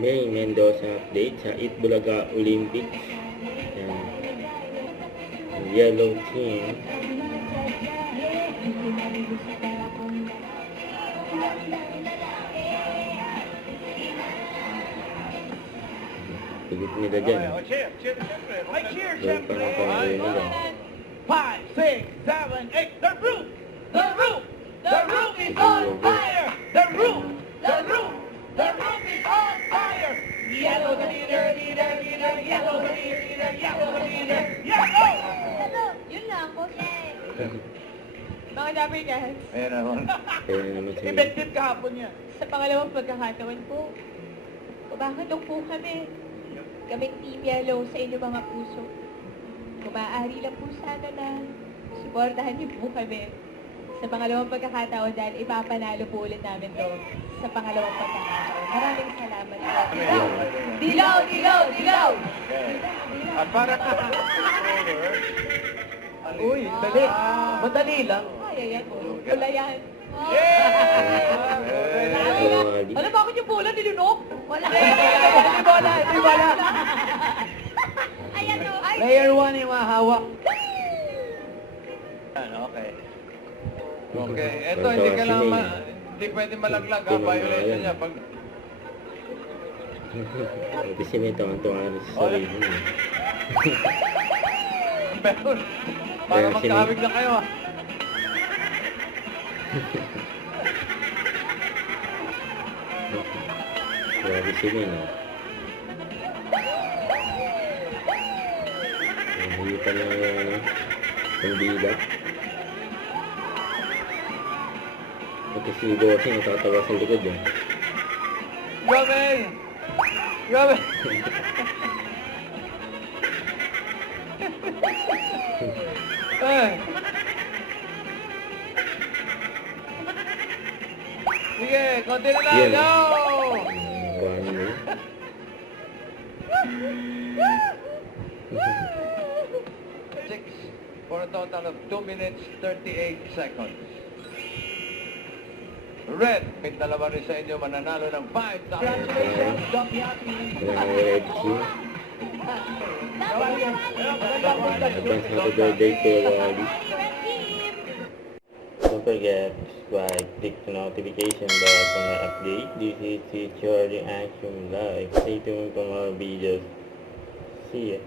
May Mendoza update sa Itbulaga Olympics. Yan. Ang yellow team. Pigit nila dyan. Cheer, Doon pa ng pangalan nila. 5, 6, 7, 8, the roof! The roof! The roof is on fire! The roof! The roof! The roof is on fire! Yellow the leader, leader, leader, yellow the leader, leader, yellow the leader, yellow! Yun lang po. Mga Dabrigas, Ayan naman. Kaya naman si Effective kahapon yan. sa pangalawang pagkakataon po, kumakatong po kami. Kaming Team Yellow sa inyong mga puso. Kung maaari lang po sana na suportahan niyo po kami sa pangalawang pagkakataon dahil ipapanalo po ulit namin to sa pangalawang pagkakataon. Maraming salamat po. Dilaw! Dilaw! Dilaw! At para Uy, dali. Madali lang. Kaya yan po. Wala yan. Wali. Ano, bakit yung bola nilunok? Wala. Hindi bola, hindi bola. Ayan o. Player 1 yung mahawak. Okay. Okay, eto hindi ka lang hindi pwede malaglag ha, violation niya pag Kasi may tawang-tawa rin sa sarili niya. pero para Kaya magkahawig na kayo ha. Grabe si Min, oh. Nahihipan na yung ano, yung bida. Pati si Bossing natatawa sa likod, eh. Grabe! Grabe! Sige, konti na lang. Yan. Go! One minute. Six for a total of 2 minutes 38 seconds. Red, may dalawa rin sa inyo mananalo ng 5,000. Congratulations, Doc Yaki. Wala nang red team. Advance happy birthday to Wally. Don't forget to subscribe, click the notification bell for my update. This is Teacher Reaction Live. Stay tuned for more videos. See ya.